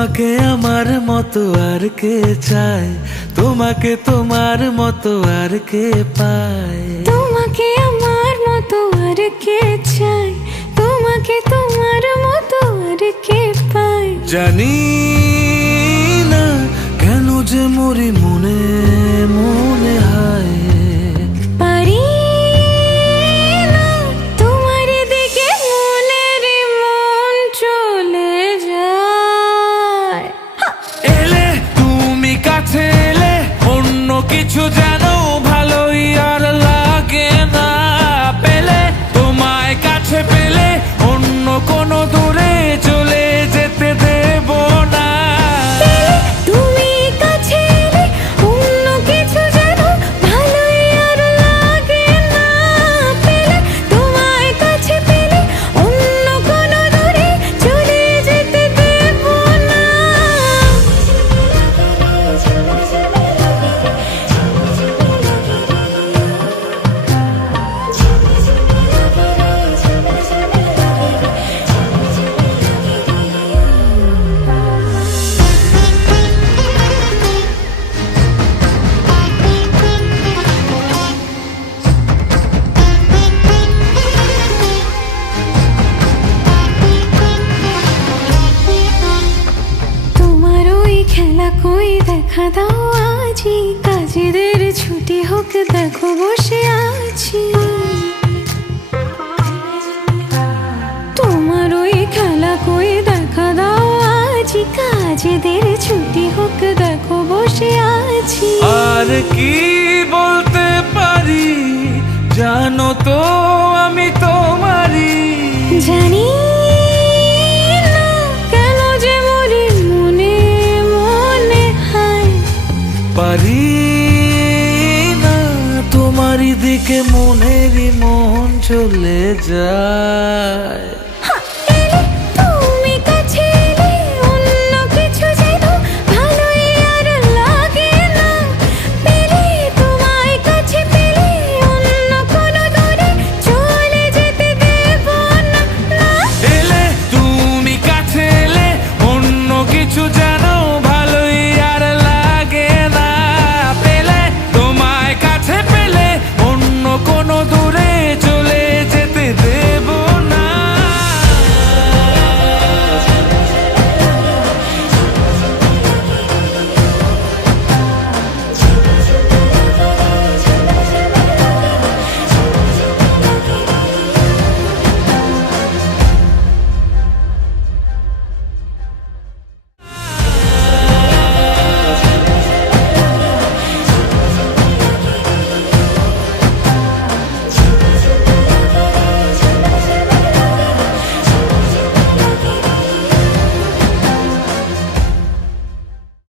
তোমাকে আমার মতো আর কে চায়, তোমাকে তোমার মতো আর কে পায়। তোমাকে আমার মতো আর কে চায়, তোমাকে তোমার মতো আর কে পায়। জানি না কেন যে মরি মনে মনে হায়। পারি না তোমার দিকে মনের মন চলে যায়। এলে তুমি কাছে এলে অন্য কিছু যেন ভালোই আর লাগে না। পেলে তোমায় কাছে পেলে অন্য কোনো দূরে চলে যেতে দেব না। তুমি কাছে এলে অন্য কিছু যেন ভালোই আর লাগে না। পেলে তোমায় কাছে পেলে অন্য কোনো দূরে চলে যেতে দেব না। তোমার ওই খেলা কই দেখা দাও আজি, কাজেদের ছুটি হোক দেখো বসে আছি। তোমার ওই খেলা কই দেখা দাও আজি, কাজেদের ছুটি হোক দেখো বসে আছি। আর কি বলতে পারি জানো তো আমি তোমারই। জানি না কেন যে মরি মনে মনে হায়। পারি না তোমারই দিকে মনেরই মন চলে যায়।